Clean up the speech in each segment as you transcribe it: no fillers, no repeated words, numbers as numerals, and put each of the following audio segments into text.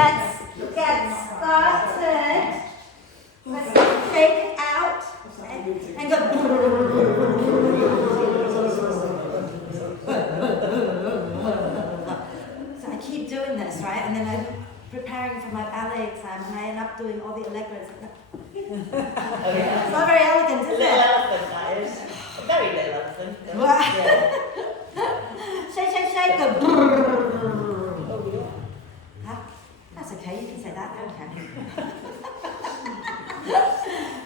let's get started. Let's shake it out and go. So I keep doing this, right? And then I'm preparing for my ballet exam and I end up doing all the allegros. It's not very elegant, is it? Little elephant, that is. A very little elephant. Shake, shake, shake. Go. Oh, yeah. Huh? That's okay, you can say that, okay.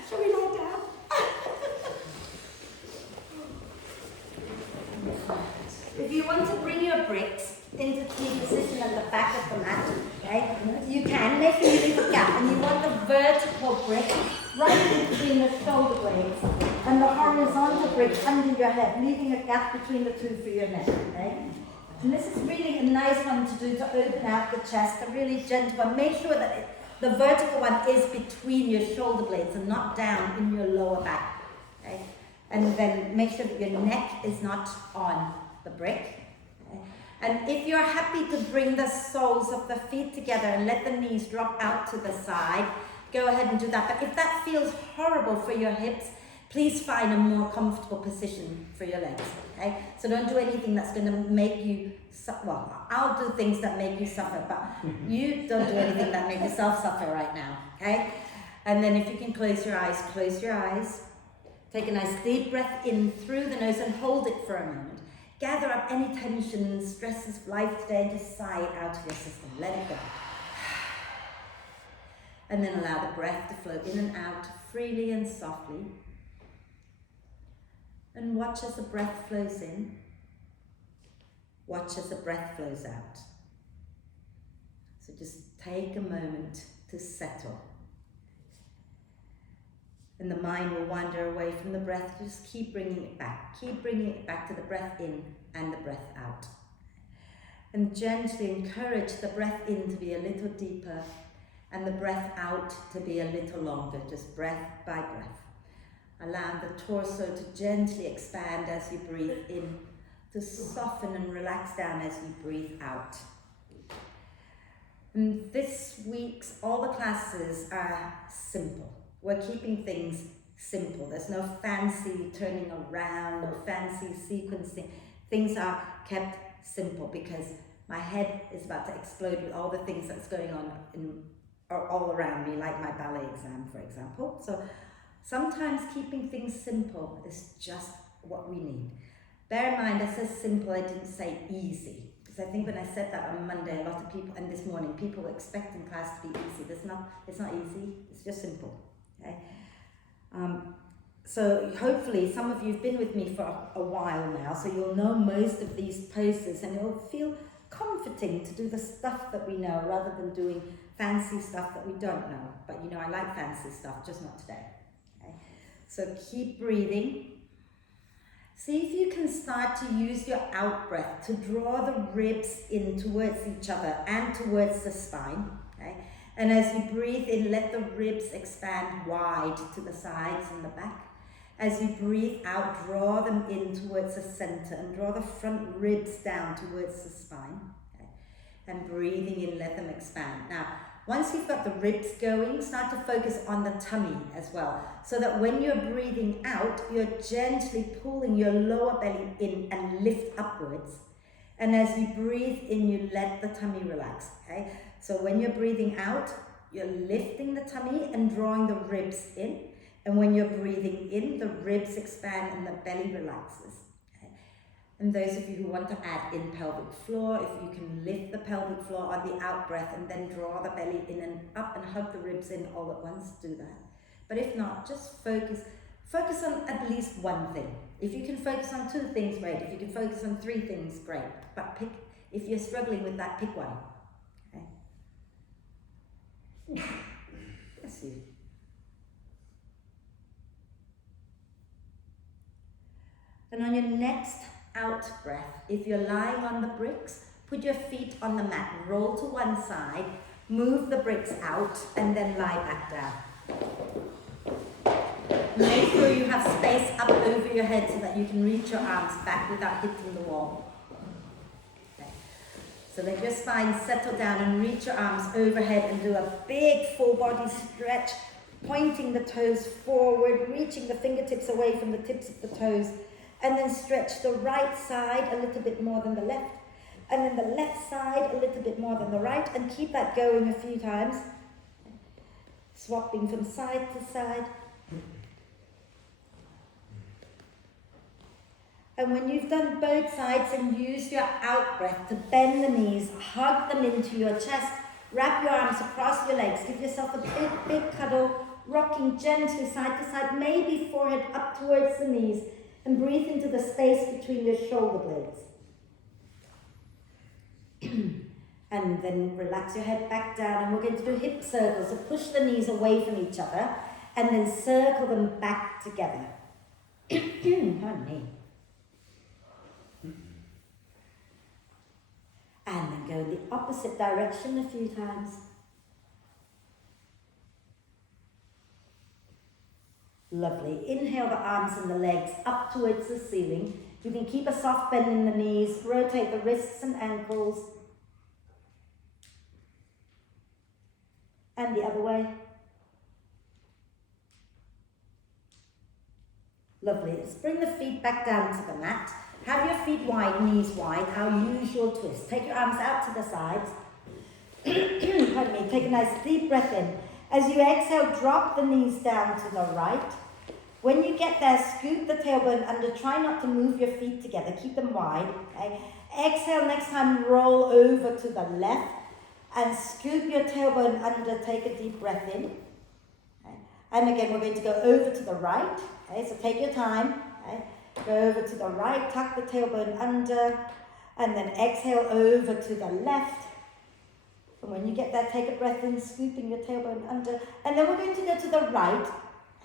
Shall we lie down? If you want to bring your bricks into T position at the back of the mat, okay, you can. Make sure you leave a gap, and you want the vertical brick right in between the shoulder blades and the horizontal brick under your head, leaving a gap between the two for your neck, okay? And this is really a nice one to do to open out the chest, a really gentle one. Make sure that the vertical one is between your shoulder blades and not down in your lower back, okay? And then make sure that your neck is not on the brick. Okay? And if you're happy to bring the soles of the feet together and let the knees drop out to the side, go ahead and do that. But if that feels horrible for your hips, please find a more comfortable position for your legs, okay? So don't do anything that's going to make you, well, I'll do things that make you suffer, but you don't do anything that makes yourself suffer right now, okay? And then if you can close your eyes, close your eyes. Take a nice deep breath in through the nose and hold it for a moment. Gather up any tension, stresses of life today and just sigh it out of your system. Let it go. And then allow the breath to flow in and out freely and softly. And watch as the breath flows in. Watch as the breath flows out. So just take a moment to settle. And the mind will wander away from the breath. Just keep bringing it back. Keep bringing it back to the breath in and the breath out. And gently encourage the breath in to be a little deeper and the breath out to be a little longer, just breath by breath. Allow the torso to gently expand as you breathe in, to soften and relax down as you breathe out. And this week's, all the classes are simple. We're keeping things simple. There's no fancy turning around, no fancy sequencing. Things are kept simple because my head is about to explode with all the things that's going on all around me, like my ballet exam, for example. So sometimes keeping things simple is just what we need. Bear in mind, I said simple, I didn't say easy. Because I think when I said that on Monday, a lot of people, and this morning, people were expecting class to be easy. It's not easy, it's just simple. Okay? So hopefully some of you have been with me for a while now, so you'll know most of these poses and it'll feel comforting to do the stuff that we know rather than doing fancy stuff that we don't know. But you know, I like fancy stuff, just not today. Okay? So keep breathing. See if you can start to use your out breath to draw the ribs in towards each other and towards the spine. Okay? And as you breathe in, let the ribs expand wide to the sides and the back. As you breathe out, draw them in towards the center and draw the front ribs down towards the spine. Okay? And breathing in, let them expand. Now, once you've got the ribs going, start to focus on the tummy as well. So that when you're breathing out, you're gently pulling your lower belly in and lift upwards. And as you breathe in, you let the tummy relax. Okay? So when you're breathing out, you're lifting the tummy and drawing the ribs in. And when you're breathing in, the ribs expand and the belly relaxes. Okay? And those of you who want to add in pelvic floor, if you can lift the pelvic floor on the out breath and then draw the belly in and up and hug the ribs in all at once, do that. But if not, just focus on at least one thing. If you can focus on 2 things, great. If you can focus on 3 things, great. But if you're struggling with that, pick one. Okay? Bless you. And on your next out breath, if you're lying on the bricks, put your feet on the mat, roll to one side, move the bricks out, and then lie back down. Make sure you have space up over your head so that you can reach your arms back without hitting the wall. Okay. So let your spine settle down and reach your arms overhead and do a big full body stretch, pointing the toes forward, reaching the fingertips away from the tips of the toes, and then stretch the right side a little bit more than the left, and then the left side a little bit more than the right, and keep that going a few times. Swapping from side to side. And when you've done both sides, and use your out breath to bend the knees, hug them into your chest, wrap your arms across your legs, give yourself a big, big cuddle, rocking gently side to side, maybe forehead up towards the knees, and breathe into the space between your shoulder blades. And then relax your head back down, and we're going to do hip circles. So push the knees away from each other, and then circle them back together. Pardon me. And then go in the opposite direction a few times. Lovely. Inhale the arms and the legs up towards the ceiling. You can keep a soft bend in the knees, rotate the wrists and ankles. And the other way. Lovely. Let's bring the feet back down to the mat. Have your feet wide, knees wide, our usual twist. Take your arms out to the sides. Pardon me. Take a nice deep breath in. As you exhale, drop the knees down to the right. When you get there, scoop the tailbone under. Try not to move your feet together. Keep them wide. Okay? Exhale next time, roll over to the left. And scoop your tailbone under. Take a deep breath in. Okay? And again, we're going to go over to the right. Okay? So take your time. Okay? Go over to the right, tuck the tailbone under, and then exhale over to the left. And when you get there, take a breath in, scooping your tailbone under. And then we're going to go to the right.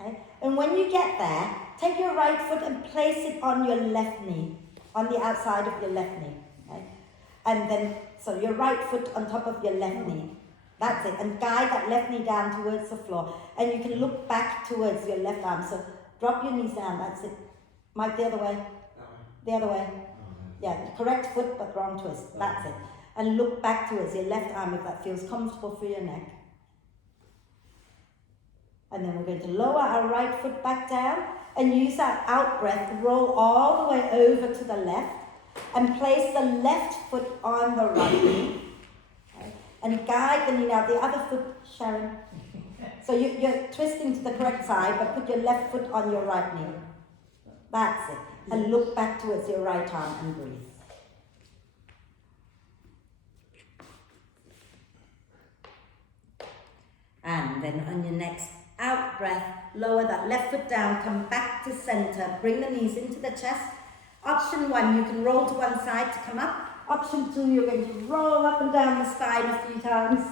Okay? And when you get there, take your right foot and place it on your left knee, on the outside of your left knee. Okay? And then, so your right foot on top of your left knee. That's it. And guide that left knee down towards the floor. And you can look back towards your left arm. So drop your knees down. That's it. Mike, the other way. The other way. Yeah, correct foot but wrong twist. That's it. And look back towards your left arm if that feels comfortable for your neck. And then we're going to lower our right foot back down and use our out breath. Roll all the way over to the left and place the left foot on the right knee. Okay. And guide the knee. Now the other foot, Sharon. So you're twisting to the correct side, but put your left foot on your right knee. That's it. And look back towards your right arm and breathe. And then on your next out breath, lower that left foot down, come back to center, bring the knees into the chest. Option 1, you can roll to one side to come up. Option 2, you're going to roll up and down the spine a few times.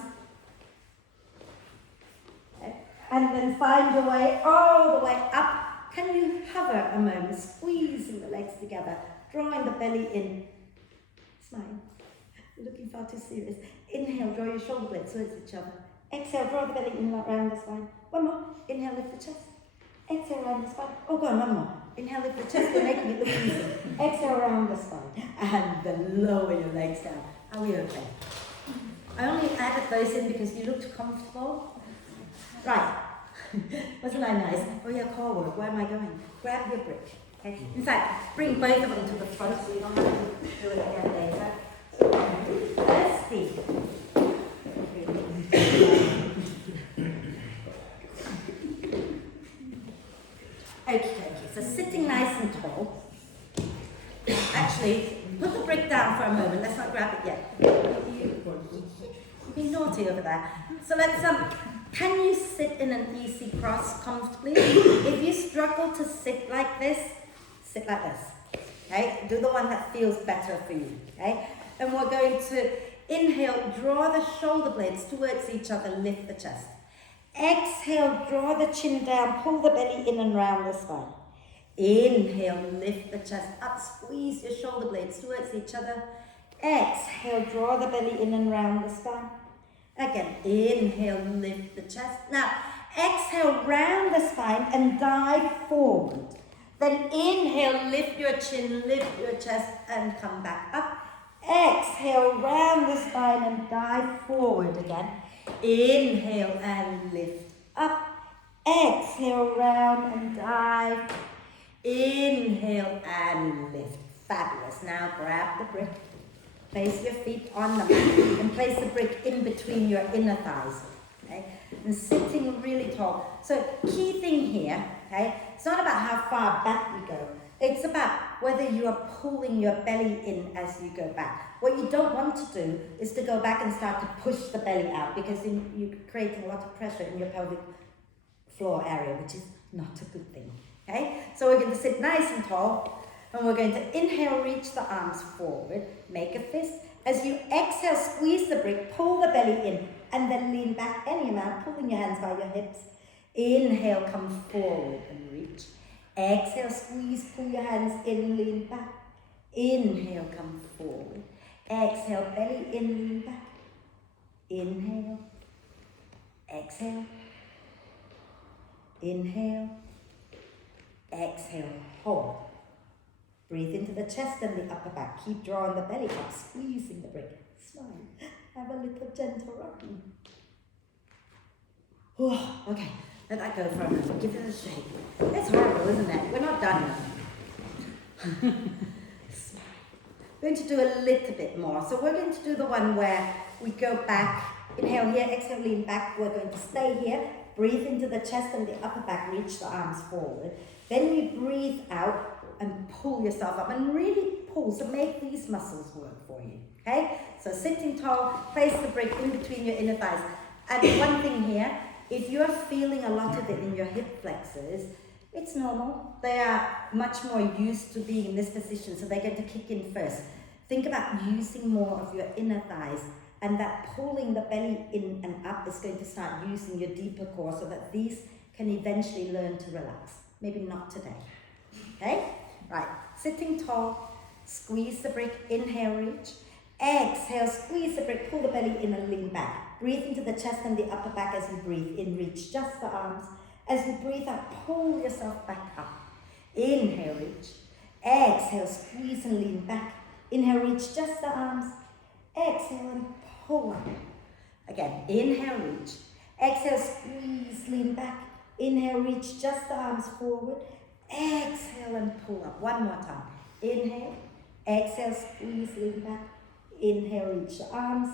Okay. And then find your way all the way up. Can you hover a moment, squeezing the legs together, drawing the belly in. Smile. You're looking far too serious. Inhale, draw your shoulder blades towards each other. Exhale, draw the belly in around the spine. One more. Inhale, lift the chest. Exhale, around the spine. Oh, go on, one more. Inhale, lift the chest. You're making it look easy. Exhale, around the spine. And then lower your legs down. Are we okay? I only added those in because you looked comfortable. Right. Wasn't I nice? Oh yeah, core work. Where am I going? Grab your brick. Okay. In fact, bring both of them to the front so you don't have to do it again later. Let's see. Okay, so sitting nice and tall. Actually, put the brick down for a moment. Let's not grab it yet. You've been naughty over there. So let's can you sit in an easy cross comfortably? If you struggle to sit like this, sit like this. Okay? Do the one that feels better for you. Okay? And we're going to inhale, draw the shoulder blades towards each other, lift the chest. Exhale, draw the chin down, pull the belly in and round the spine. Inhale, lift the chest up, squeeze your shoulder blades towards each other. Exhale, draw the belly in and round the spine. Again, inhale, lift the chest. Now, exhale, round the spine and dive forward. Then inhale, lift your chin, lift your chest and come back up. Exhale, round the spine and dive forward again. Inhale and lift up. Exhale, round and dive. Inhale and lift. Fabulous. Now grab the brick. Place your feet on the mat and place the brick in between your inner thighs. Okay? And sitting really tall. So key thing here, okay, it's not about how far back you go. It's about whether you are pulling your belly in as you go back. What you don't want to do is to go back and start to push the belly out, because then you're creating a lot of pressure in your pelvic floor area, which is not a good thing. Okay? So we're going to sit nice and tall, and we're going to inhale, reach the arms forward, make a fist. As you exhale, squeeze the brick, pull the belly in, and then lean back any amount, pulling your hands by your hips. Inhale, come forward and reach. Exhale, squeeze, pull your hands in, lean back. Inhale, come forward. Exhale, belly in, lean back. Inhale. Exhale. Inhale. Exhale, hold. Breathe into the chest and the upper back. Keep drawing the belly up, squeezing the brick. Smile. Have a little gentle rocking. Oh, okay, let that go for a minute. Give it a shake. It's horrible, isn't it? We're not done yet. Smile. We're going to do a little bit more. So we're going to do the one where we go back. Inhale here, exhale, lean back. We're going to stay here. Breathe into the chest and the upper back. Reach the arms forward. Then you breathe out and pull yourself up, and really pull, so make these muscles work for you, okay? So sitting tall, place the brick in between your inner thighs. And one thing here, if you're feeling a lot of it in your hip flexors, it's normal. They are much more used to being in this position, so they're going to kick in first. Think about using more of your inner thighs, and that pulling the belly in and up is going to start using your deeper core, so that these can eventually learn to relax. Maybe not today, okay? Right, sitting tall, squeeze the brick, inhale, reach. Exhale, squeeze the brick, pull the belly in and lean back. Breathe into the chest and the upper back as you breathe in, reach just the arms. As you breathe out, pull yourself back up. Inhale, reach. Exhale, squeeze and lean back. Inhale, reach just the arms. Exhale and pull up. Again, inhale, reach. Exhale, squeeze, lean back. Inhale, reach just the arms forward. Exhale and pull up. One more time. Inhale. Exhale, squeeze, lean back. Inhale, reach the arms.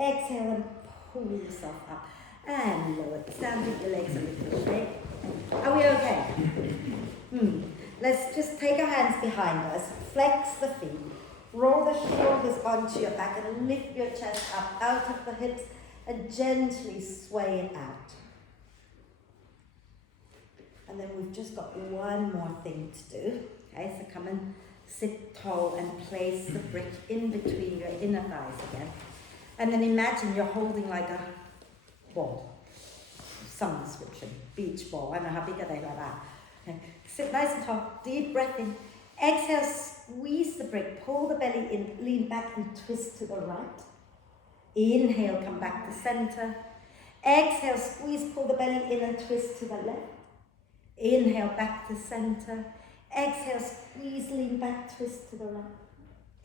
Exhale and pull yourself up. And lower it down, give your legs a little shake. Are we okay? Let's just take our hands behind us. Flex the feet. Roll the shoulders onto your back and lift your chest up out of the hips and gently sway it out. And then we've just got one more thing to do. Okay, so come and sit tall and place the brick in between your inner thighs again. And then imagine you're holding like a ball, some description, beach ball. I don't know how big are they like that. Okay. Sit nice and tall, deep breath in. Exhale, squeeze the brick, pull the belly in, lean back and twist to the right. Inhale, come back to center. Exhale, squeeze, pull the belly in and twist to the left. Inhale, back to center. Exhale, squeeze, lean back, twist to the right.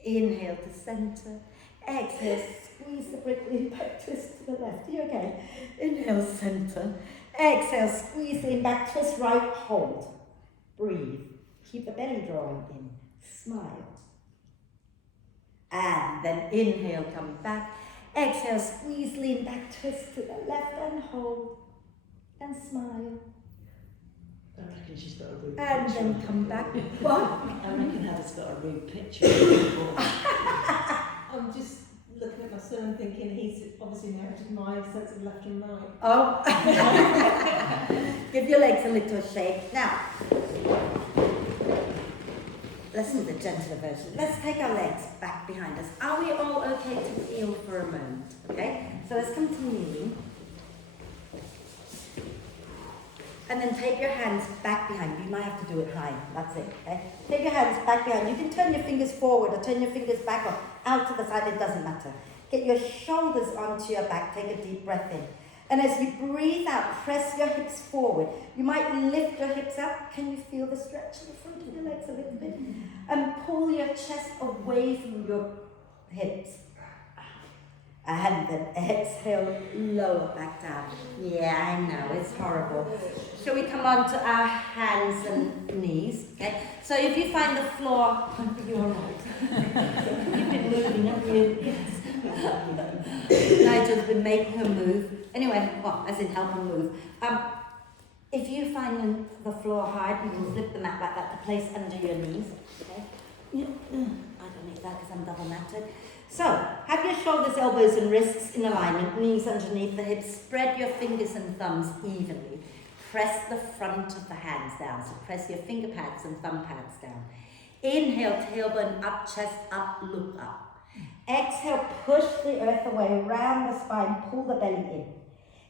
Inhale to center. Exhale, squeeze the brick, lean back, twist to the left. You okay? Inhale, center. Exhale, squeeze, lean back, twist right, hold. Breathe. Keep the belly drawing in. Smile. And then inhale, come back. Exhale, squeeze, lean back, twist to the left and hold. And smile. I reckon she's got a rude And picture. then come back. What? I reckon Heather's got a rude picture. I'm just looking at my son and thinking he's obviously inherited my sense of left and right. Oh. Give your legs a little shake. Now, let's do the gentler version. Let's take our legs back behind us. Are we all okay to feel for a moment? Okay? So let's come to kneeling. And then take your hands back behind you. You might have to do it high. That's it. Okay? Take your hands back behind. You can turn your fingers forward or turn your fingers back or out to the side. It doesn't matter. Get your shoulders onto your back. Take a deep breath in. And as you breathe out, press your hips forward. You might lift your hips up. Can you feel the stretch in the front of your legs a little bit? And pull your chest away from your hips. And then exhale, lower back down. Yeah, I know, it's horrible. Shall we come on to our hands and knees? Okay. So if you find the floor, you're all right. You've been moving, haven't you? Nigel's been making her move. Anyway, well, as in help her move. If you find the floor hard, you can flip the mat like that to place under your knees. Okay. I don't need that because I'm double matted. So, have your shoulders, elbows and wrists in alignment, knees underneath the hips, spread your fingers and thumbs evenly. Press the front of the hands down, so press your finger pads and thumb pads down. Inhale, tailbone up, chest up, look up. Exhale, push the earth away, round the spine, pull the belly in.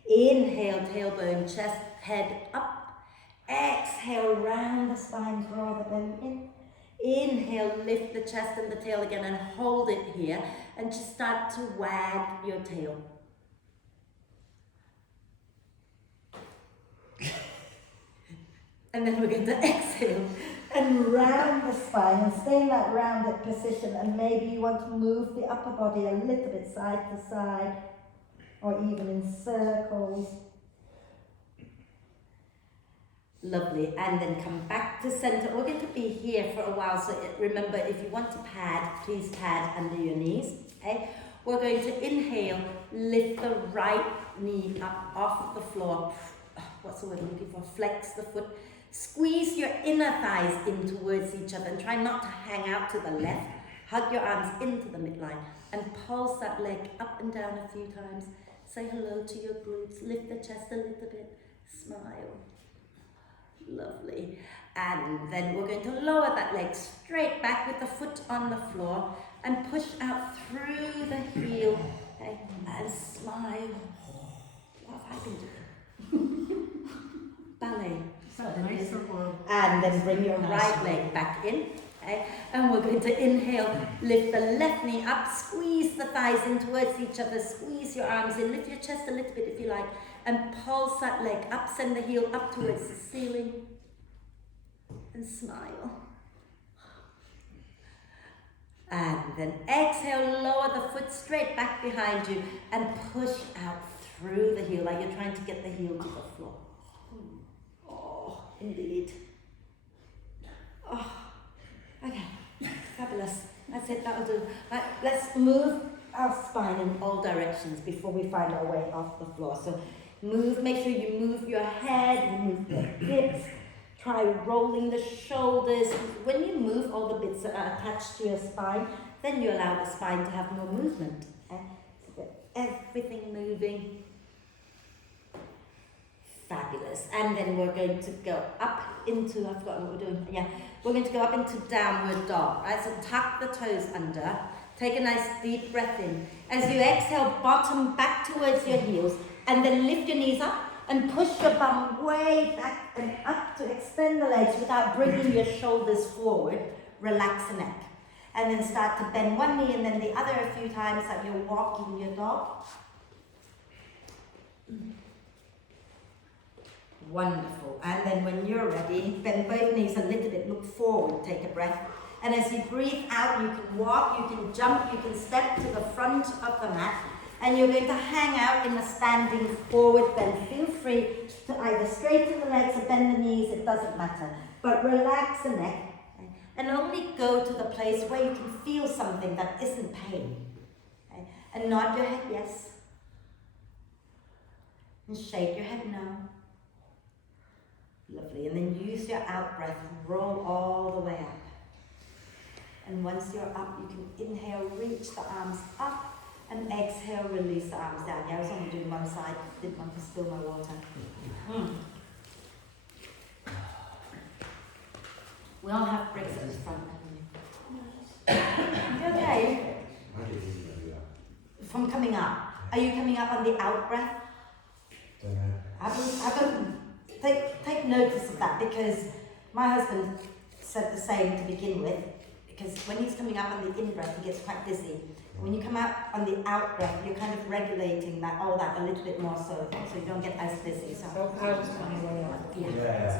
Inhale, tailbone, chest, head up. Exhale, round the spine, draw the belly in. Inhale, lift the chest and the tail again and hold it here and just start to wag your tail. And then we're going to exhale and round the spine and stay in that rounded position, and maybe you want to move the upper body a little bit side to side or even in circles. Lovely, and then come back to center. We're going to be here for a while, so remember, if you want to pad, please pad under your knees. Okay, we're going to inhale, lift the right knee up off the floor. What's the word I'm looking for? Flex the foot. Squeeze your inner thighs in towards each other and try not to hang out to the left. Hug your arms into the midline and pulse that leg up and down a few times. Say hello to your glutes. Lift the chest a little bit. Smile. Lovely. And then we're going to lower that leg straight back with the foot on the floor and push out through the heel. Okay? And smile. What have I been doing? Ballet. And then bring your right leg back in. Okay? And we're going to inhale, lift the left knee up, squeeze the thighs in towards each other, squeeze your arms in, lift your chest a little bit if you like, and pulse that leg up, send the heel up towards the ceiling, and smile. And then exhale, lower the foot straight back behind you, and push out through the heel, like you're trying to get the heel to the floor. Oh, indeed. Oh, okay, fabulous. That's it, that'll do. Right, let's move our spine in all directions before we find our way off the floor. So move, make sure you move your head, you move your hips, try rolling the shoulders. When you move all the bits that are attached to your spine, then you allow the spine to have more movement. So everything moving. Fabulous. And then we're going to go up into, I've forgotten what we're doing. Yeah, we're going to go up into downward dog. Right, so tuck the toes under. Take a nice deep breath in. As you exhale, bottom back towards your heels, and then lift your knees up and push your bum way back and up to extend the legs without bringing your shoulders forward. Relax the neck. And then start to bend one knee and then the other a few times like you're walking your dog. Wonderful. And then when you're ready, bend both knees a little bit, look forward, take a breath. And as you breathe out, you can walk, you can jump, you can step to the front of the mat. And you're going to hang out in a standing forward bend. Feel free to either straighten the legs or bend the knees, it doesn't matter. But relax the neck and only go to the place where you can feel something that isn't pain. Okay? And nod your head yes. And shake your head no. Lovely. And then use your out breath, roll all the way up. And once you're up, you can inhale, reach the arms up. And exhale, release the arms down. Yeah, I was only doing one side, didn't want to spill my water. We all have bricks at the front, haven't we? Okay. From coming up. Are you coming up on the out breath? Take notice of that, because my husband said the same to begin with, because when he's coming up on the in breath, he gets quite dizzy. When you come out on the out breath, you're kind of regulating that a little bit more so you don't get as dizzy. So yeah.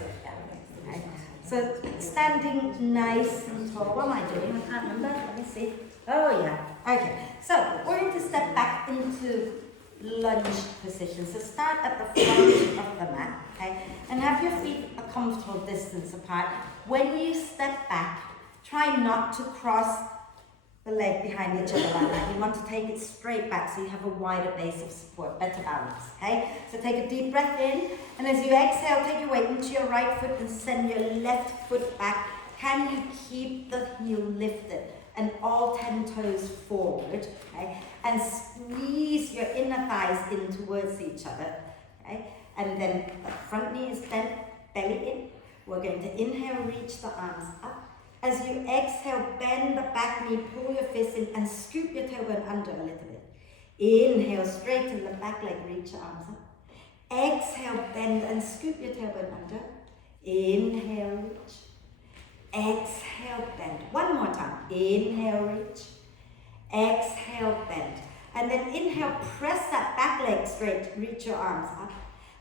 Okay. So standing nice and tall. What am I doing? I can't remember. Let me see. Oh yeah. Okay. So we're going to step back into lunge position. So start at the front of the mat, okay? And have your feet a comfortable distance apart. When you step back, try not to cross the leg behind each other like that. You want to take it straight back so you have a wider base of support, better balance, okay? So take a deep breath in, and as you exhale, take your weight into your right foot and send your left foot back. Can you keep the heel lifted and all 10 toes forward, okay? And squeeze your inner thighs in towards each other, okay? And then the front knee is bent, belly in. We're going to inhale, reach the arms up. As you exhale, bend the back knee, pull your fist in and scoop your tailbone under a little bit. Inhale, straighten the back leg, reach your arms up. Exhale, bend and scoop your tailbone under. Inhale, reach. Exhale, bend. One more time. Inhale, reach. Exhale, bend. And then inhale, press that back leg straight, reach your arms up.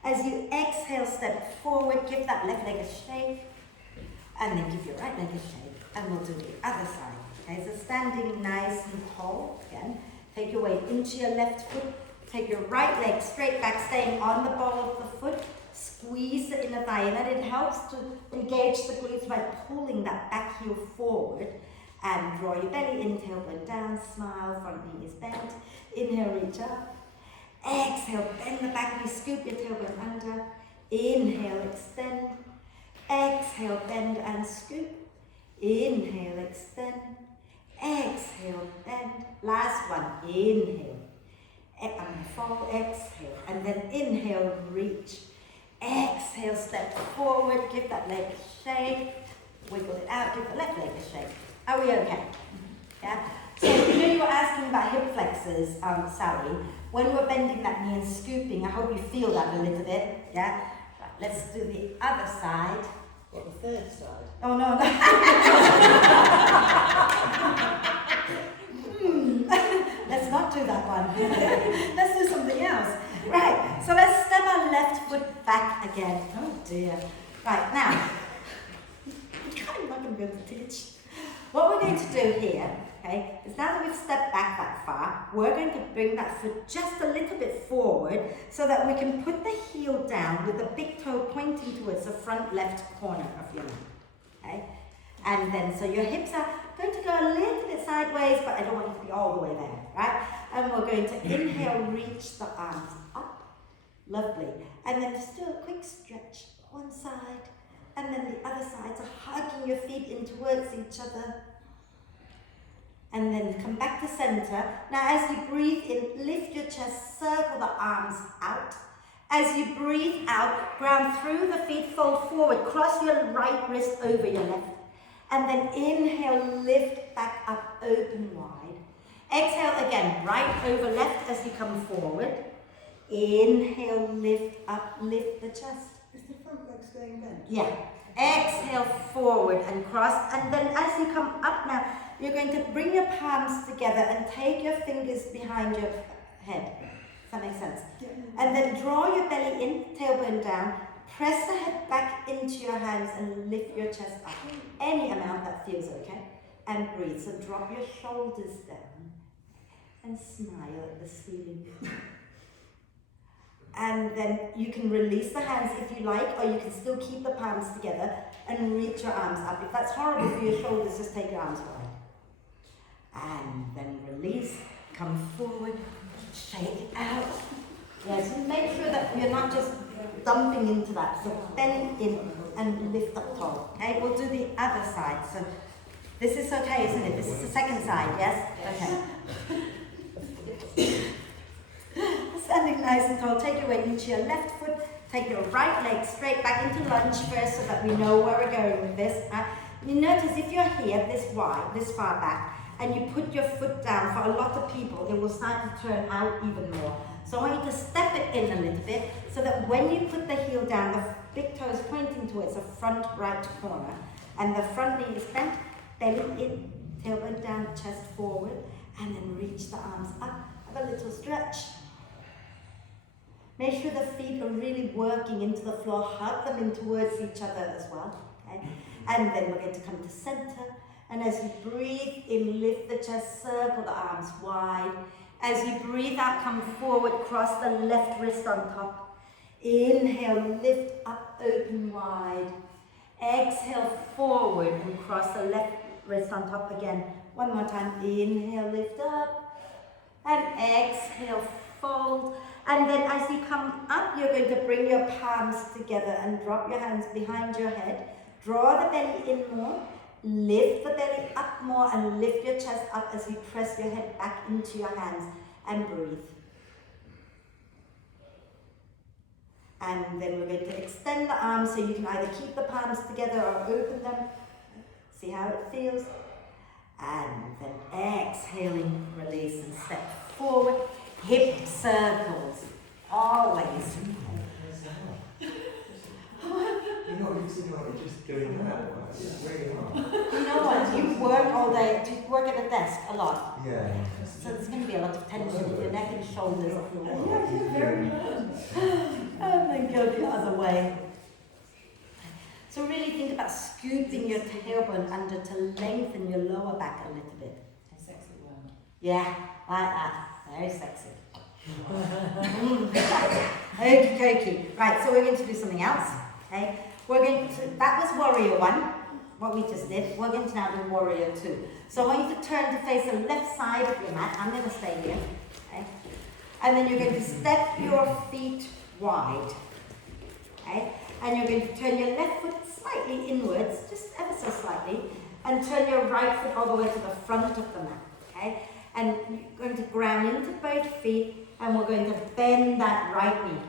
As you exhale, step forward, give that left leg a shake. And then give your right leg a shake. And we'll do the other side. Okay, so standing nice and tall again. Take your weight into your left foot. Take your right leg straight back, staying on the ball of the foot. Squeeze the inner thigh in, and it helps to engage the glutes by pulling that back heel forward. And draw your belly in, tailbone down, smile, front knee is bent. Inhale, reach up. Exhale, bend the back knee, scoop your tailbone under. Inhale, extend. Exhale, bend and scoop. Inhale, extend. Exhale, bend. Last one. Inhale. And fall, exhale. And then inhale, reach. Exhale, step forward. Give that leg a shake. Wiggle it out. Give the left leg a shake. Are we okay? Yeah? So you were asking about hip flexors, Sally. When we're bending that knee and scooping, I hope you feel that a little bit. Yeah? Right, let's do the other side. What, the third side? Oh no, no. Let's not do that one. Let's do something else. Right, so let's step our left foot back again. Oh dear. Right, now, I'm not going to be able to teach. What we're going to do here, okay, is now that we've stepped back that far, we're going to bring that foot just a little bit forward so that we can put the heel down with the big toe pointing towards the front left corner of your leg. Okay? And then, so your hips are going to go a little bit sideways, but I don't want you to be all the way there, right? And we're going to inhale, reach the arms up. Lovely. And then just do a quick stretch one side, and then the other side. So hugging your feet in towards each other. And then come back to center. Now as you breathe in, lift your chest, circle the arms out. As you breathe out, ground through the feet, fold forward, cross your right wrist over your left. And then inhale, lift back up, open wide. Exhale again, right over left as you come forward. Inhale, lift up, lift the chest. Is the front leg staying bent? Yeah. Exhale, forward and cross. And then as you come up now, you're going to bring your palms together and take your fingers behind your head. Does that make sense? Yeah. And then draw your belly in, tailbone down. Press the head back into your hands and lift your chest up. Any amount that feels okay. And breathe. So drop your shoulders down and smile at the ceiling. And then you can release the hands if you like, or you can still keep the palms together and reach your arms up. If that's horrible for your shoulders, just take your arms wide. And then release, come forward, shake it out. Yes, make sure that you're not just dumping into that. So belly in and lift up tall. Okay, we'll do the other side. So this is okay, isn't it? This is the second side, yes? Okay. Standing nice and tall, take your weight into your left foot, take your right leg straight back into lunge first so that we know where we're going with this. You notice if you're here this wide, this far back, and you put your foot down, for a lot of people, it will start to turn out even more. So I want you to step it in a little bit so that when you put the heel down, the big toe is pointing towards the front right corner, and the front knee is bent, belly in, tailbone down, chest forward, and then reach the arms up. Have a little stretch. Make sure the feet are really working into the floor. Hug them in towards each other as well. Okay? And then we're going to come to center. And as you breathe in, lift the chest, circle the arms wide. As you breathe out, come forward, cross the left wrist on top. Inhale, lift up, open wide. Exhale, forward and cross the left wrist on top again. One more time. Inhale, lift up. And exhale, fold. And then as you come up, you're going to bring your palms together and drop your hands behind your head. Draw the belly in more. Lift the belly up more and lift your chest up as you press your head back into your hands and breathe. And then we're going to extend the arms so you can either keep the palms together or open them. See how it feels. And then exhaling, release and step forward. Hip circles, always. You're not just doing that, it's really hard. You know what, you work all day, you work at a desk a lot. Yeah. So there's going to be a lot of tension in your neck and shoulders. And then go the other way. So really think about scooping your tailbone under to lengthen your lower back a little bit. A sexy one. Yeah, like that. Very sexy. Okie dokie. Right, so we're going to do something else. Okay? We're going to, that was warrior one, what we just did. We're going to now do warrior two. So I want you to turn to face the left side of your mat. I'm going to stay here. Okay? And then you're going to step your feet wide. Okay? And you're going to turn your left foot slightly inwards, just ever so slightly, and turn your right foot all the way to the front of the mat. Okay? And you're going to ground into both feet, and we're going to bend that right knee.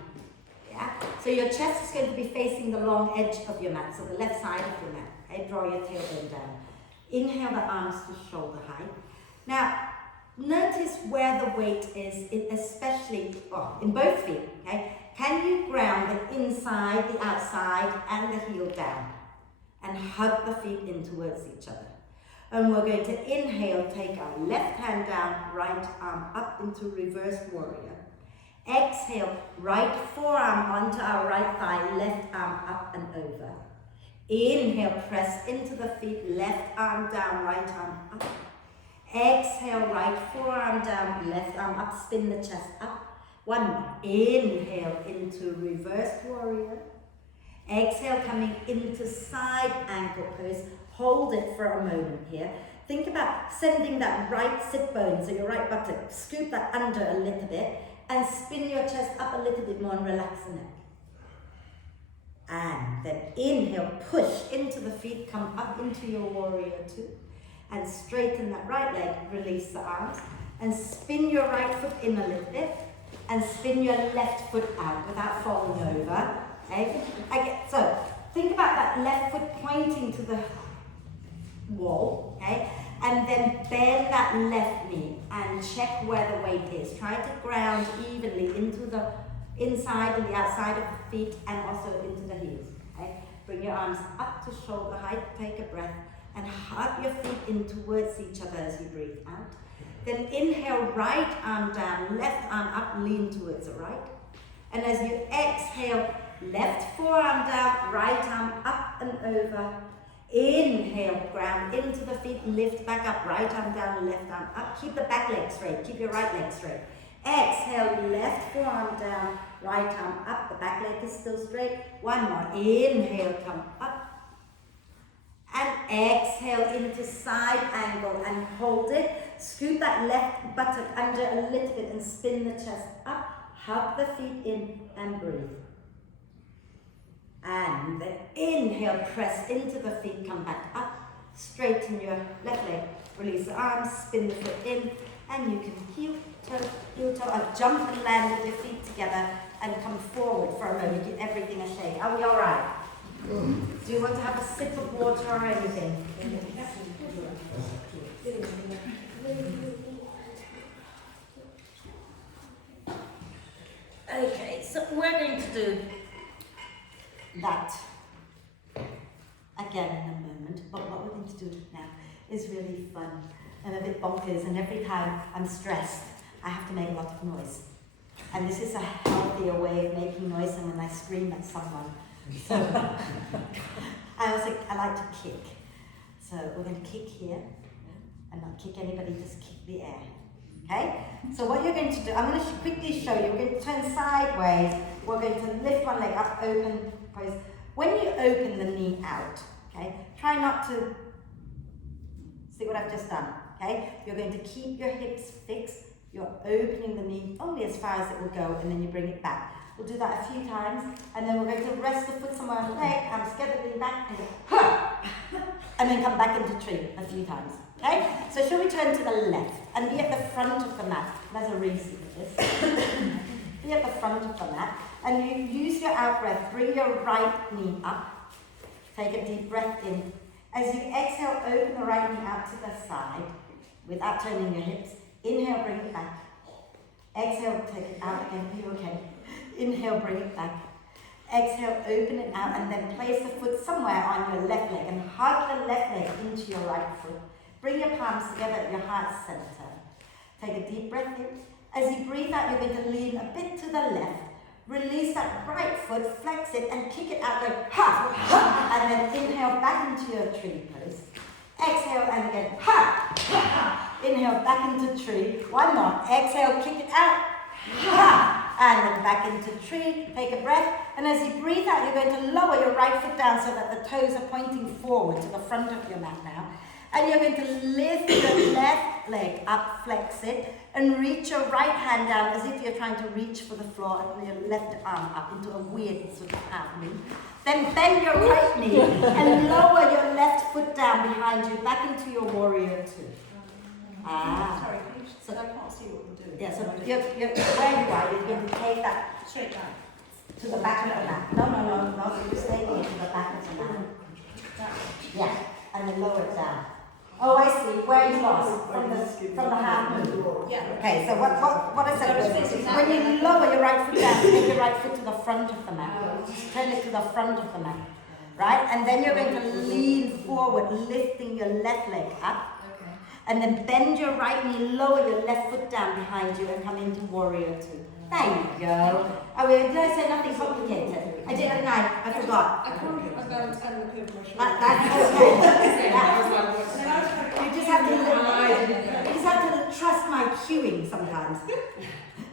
Yeah? So your chest is going to be facing the long edge of your mat, so the left side of your mat. Okay? Draw your tailbone down. Inhale the arms to shoulder height. Now, notice where the weight is, especially in both feet. Okay? Can you ground the inside, the outside, and the heel down? And hug the feet in towards each other. And we're going to inhale, take our left hand down, right arm up into reverse warrior. Exhale, right forearm onto our right thigh, left arm up and over. Inhale, press into the feet, left arm down, right arm up. Exhale, right forearm down, left arm up, spin the chest up. One more. Inhale into reverse warrior. Exhale, coming into side ankle pose. Hold it for a moment here. Think about sending that right sit bone, so your right buttock, scoop that under a little bit and spin your chest up a little bit more and relax the neck. And then inhale, push into the feet, come up into your warrior two and straighten that right leg, release the arms and spin your right foot in a little bit and spin your left foot out without falling over. Okay? So think about that left foot pointing to the wall, okay? And then bend that left knee and check where the weight is. Try to ground evenly into the inside and the outside of the feet and also into the heels. Okay? Bring your arms up to shoulder height, take a breath and hug your feet in towards each other as you breathe out. Then inhale, right arm down, left arm up, lean towards the right. And as you exhale, left forearm down, right arm up and over. Inhale, ground into the feet, lift back up, right arm down, left arm up. Keep the back leg straight, keep your right leg straight. Exhale, left forearm down, right arm up, the back leg is still straight. One more, inhale, come up. And exhale into side angle and hold it. Scoop that left buttock under a little bit and spin the chest up. Hug the feet in and breathe. And then inhale, press into the feet, come back up. Straighten your left leg, release the arms, spin the foot in, and you can heel toe, jump and land with your feet together and come forward for a moment, give everything a shake. Are we all right? Do you want to have a sip of water or anything? Okay, so we're going to do that again in a moment, but what we're going to do now is really fun and a bit bonkers, and every time I'm stressed, I have to make a lot of noise. And this is a healthier way of making noise than when I scream at someone. So I like to kick. So we're going to kick here, and not kick anybody, just kick the air. Okay? So what you're going to do, I'm going to quickly show you. We're going to turn sideways. We're going to lift one leg up, open, pose. When you open the knee out, okay, try not to, see what I've just done, okay? You're going to keep your hips fixed. You're opening the knee only as far as it will go, and then you bring it back. We'll do that a few times, and then we're going to rest the foot somewhere on the leg, arms together, lean back, and go, ha! And then come back into tree a few times. Okay? So shall we turn to the left and be at the front of the mat? There's a reason for this. Be at the front of the mat, and you use your out breath. Bring your right knee up. Take a deep breath in. As you exhale, open the right knee out to the side without turning your hips. Inhale, bring it back. Exhale, take it out again. Are you okay? Inhale, bring it back. Exhale, open it out, and then place the foot somewhere on your left leg and hug the left leg into your right foot. Bring your palms together at your heart center. Take a deep breath in. As you breathe out, you're going to lean a bit to the left. Release that right foot, flex it, and kick it out. Go ha, ha, and then inhale back into your tree pose. Exhale, and again ha, ha. Inhale back into tree. One more. Exhale, kick it out. Ha. And then back into tree, take a breath, and as you breathe out, you're going to lower your right foot down so that the toes are pointing forward to the front of your mat now. And you're going to lift your left leg up, flex it, and reach your right hand down as if you're trying to reach for the floor, and your left arm up into a weird sort of half moon. Then bend your right knee and lower your left foot down behind you, back into your warrior two. Sorry, can you just, I can't see what we're doing. Yeah, so where you are, you're going to take that Straight down. to the back of the mat. No, you stay here to the back of the mat. Yeah, and then lower it down. Oh, I see, where you lost, from the half moon. Yeah. Okay, so what I said was, when you lower your right foot down, take your right foot to the front of the mat. Turn it to the front of the mat, right? And then you're going to lean forward, lifting your left leg up. And then bend your right knee, lower your left foot down behind you, and come into warrior two. There you go. Did I say nothing complicated? I did, didn't I? I forgot. I can't remember and the curve my shoulder. That's okay. You just have to trust my cueing sometimes.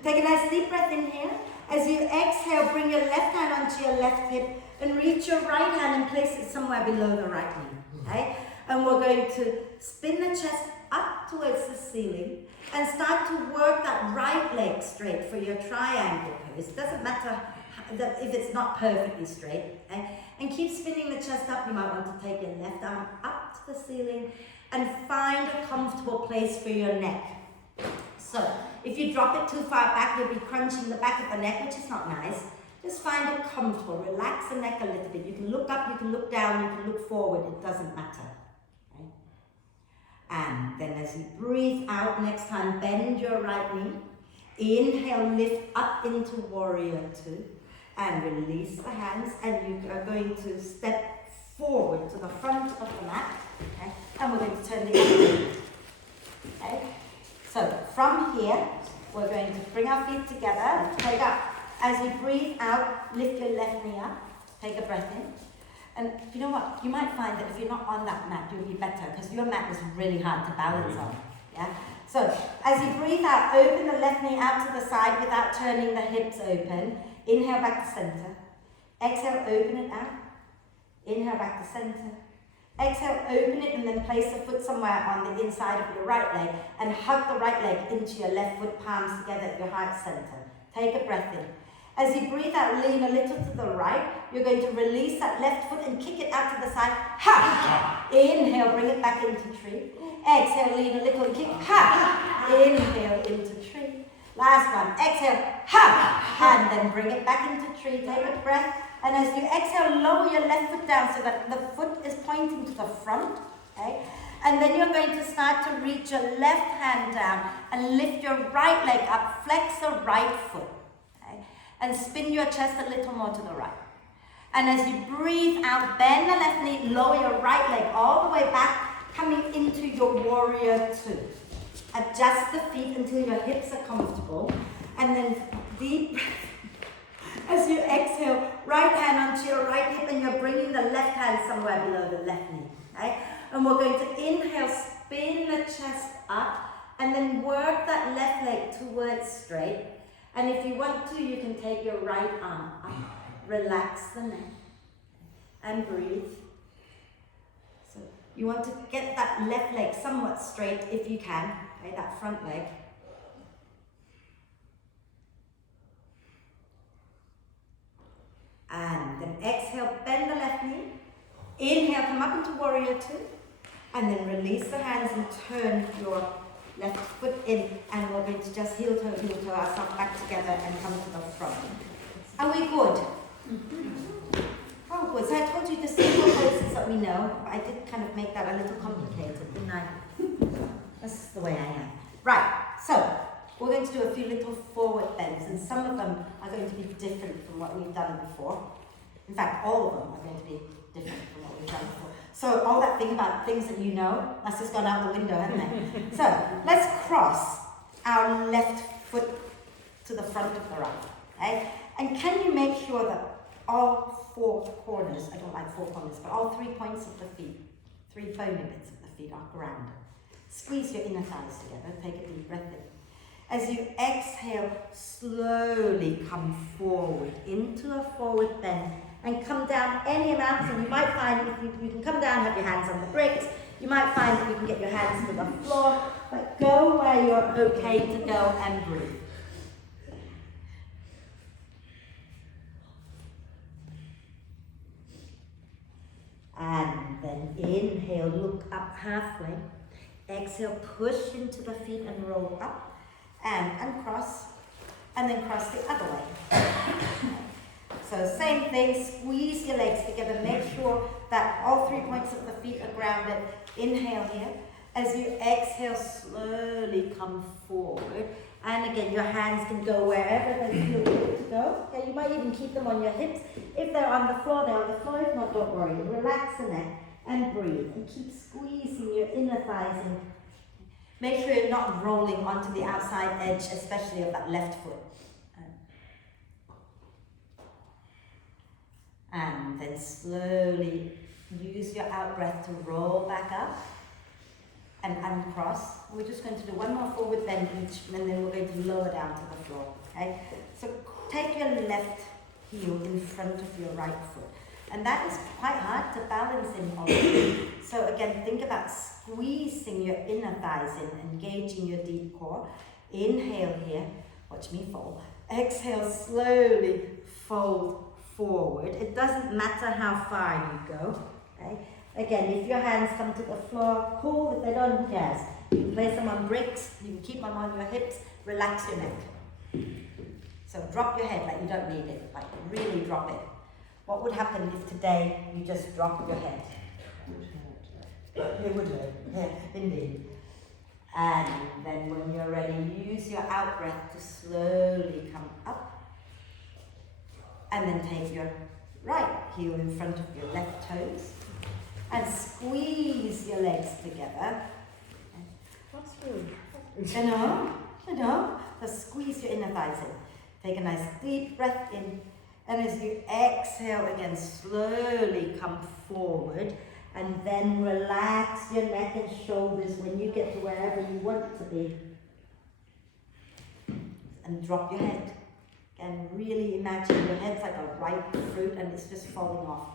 Take a nice deep breath in here. As you exhale, bring your left hand onto your left hip and reach your right hand and place it somewhere below the right knee. Okay? And we're going to spin the chest up towards the ceiling and start to work that right leg straight for your triangle pose. It doesn't matter if it's not perfectly straight. Okay? And keep spinning the chest up. You might want to take your left arm up to the ceiling and find a comfortable place for your neck. So if you drop it too far back, you'll be crunching the back of the neck, which is not nice. Just find it comfortable. Relax the neck a little bit. You can look up, you can look down, you can look forward. It doesn't matter. And then as you breathe out next time, bend your right knee. Inhale, lift up into warrior two. And release the hands. And you are going to step forward to the front of the mat. Okay? And we're going to turn the other way. Okay? So from here, we're going to bring our feet together and take up. As you breathe out, lift your left knee up. Take a breath in. And you know what? You might find that if you're not on that mat, you'll be better because your mat is really hard to balance on. Yeah. So as you breathe out, open the left knee out to the side without turning the hips open. Inhale back to center. Exhale, open it out. Inhale back to center. Exhale, open it and then place the foot somewhere on the inside of your right leg and hug the right leg into your left foot, palms together at your heart center. Take a breath in. As you breathe out, lean a little to the right. You're going to release that left foot and kick it out to the side. Ha! Inhale, bring it back into tree. Exhale, lean a little and kick. Ha! Inhale into tree. Last one. Exhale. Ha! And then bring it back into tree. Take a breath. And as you exhale, lower your left foot down so that the foot is pointing to the front. Okay? And then you're going to start to reach your left hand down and lift your right leg up. Flex the right foot. And spin your chest a little more to the right. And as you breathe out, bend the left knee, lower your right leg all the way back, coming into your warrior two. Adjust the feet until your hips are comfortable. And then deep breath. As you exhale, right hand onto your right hip and you're bringing the left hand somewhere below the left knee. Okay? And we're going to inhale, spin the chest up, and then work that left leg towards straight. And if you want to, you can take your right arm up, relax the neck, and breathe. So you want to get that left leg somewhat straight if you can, okay, that front leg. And then exhale, bend the left knee. Inhale, come up into warrior two. And then release the hands and turn your left foot in. And we're going to just heel toe ourselves back together and come to the front. Are we good? Oh, good. So I told you the simple poses that we know, but I did kind of make that a little complicated, didn't I? That's the way I am. Right, so we're going to do a few little forward bends, and some of them are going to be different from what we've done before. In fact, all of them are going to be different from what we've done before. So all that thing about things that you know, that's just gone out the window, hasn't it? So let's cross our left foot to the front of the right, okay? And can you make sure that all four corners, I don't like four corners, but all 3 points of the feet, 3 foamy bits of the feet are grounded. Squeeze your inner thighs together, take a deep breath in. As you exhale, slowly come forward into a forward bend and come down any amount. And you might find if you can come down, have your hands on the bricks. You might find that you can get your hands to the floor, but go where you're okay to go and breathe. And then inhale, look up halfway. Exhale, push into the feet and roll up and uncross, and then cross the other way. So same thing, squeeze your legs together, make sure that all 3 points of the feet are grounded. Inhale here. As you exhale, slowly come forward. And again, your hands can go wherever they feel good to go. Okay, you might even keep them on your hips. If they're on the floor, they're on the floor. If not, don't worry. Relax the neck and breathe. And keep squeezing your inner thighs in. Make sure you're not rolling onto the outside edge, especially of that left foot. And then slowly use your out breath to roll back up and uncross. We're just going to do one more forward bend each, and then we're going to lower down to the floor. Okay? So take your left heel in front of your right foot. And that is quite hard to balance in already. So again, think about squeezing your inner thighs in, engaging your deep core. Inhale here, watch me fold. Exhale, slowly fold forward. It doesn't matter how far you go. Okay? Again, if your hands come to the floor, cool. If they don't, who cares? You can place them on bricks, you can keep them on your hips, relax your neck. So drop your head like you don't need it, like really drop it. What would happen if today you just dropped your head? It would hurt, yeah, indeed. And then when you're ready, use your out breath to slowly come up. And then take your right heel in front of your left toes. And squeeze your legs together. What's wrong? You know. So squeeze your inner thighs in. Take a nice deep breath in. And as you exhale again, slowly come forward. And then relax your neck and shoulders when you get to wherever you want to be. And drop your head. And really imagine your head's like a ripe fruit and it's just falling off.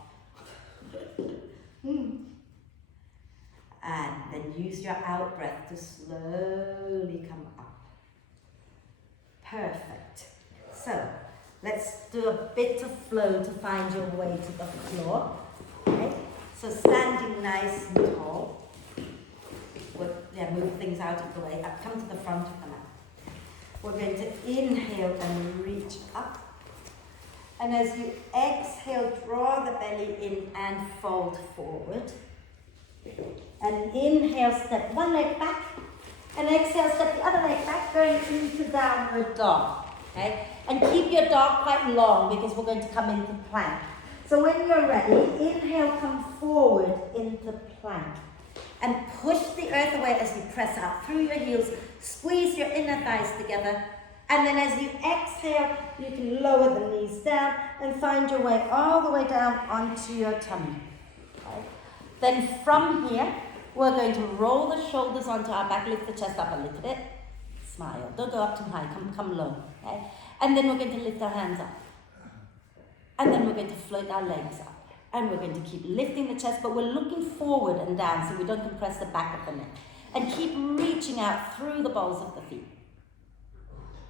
And then use your out breath to slowly come up. Perfect. So let's do a bit of flow to find your way to the floor. Okay? So standing nice and tall. Move things out of the way. Come to the front of the mat. We're going to inhale and reach up. And as you exhale, draw the belly in and fold forward. And inhale, step one leg back. And exhale, step the other leg back, going into downward dog. Okay? And keep your dog quite long because we're going to come into plank. So when you're ready, inhale, come forward into plank. And push the earth away as you press out through your heels. Squeeze your inner thighs together. And then as you exhale, you can lower the knees down and find your way all the way down onto your tummy. Okay? Then from here, We're going to roll the shoulders onto our back, lift the chest up a little bit, smile. Don't go up too high, come low, okay? And then we're going to lift our hands up. And then we're going to float our legs up. And we're going to keep lifting the chest, but we're looking forward and down so we don't compress the back of the neck. And keep reaching out through the balls of the feet.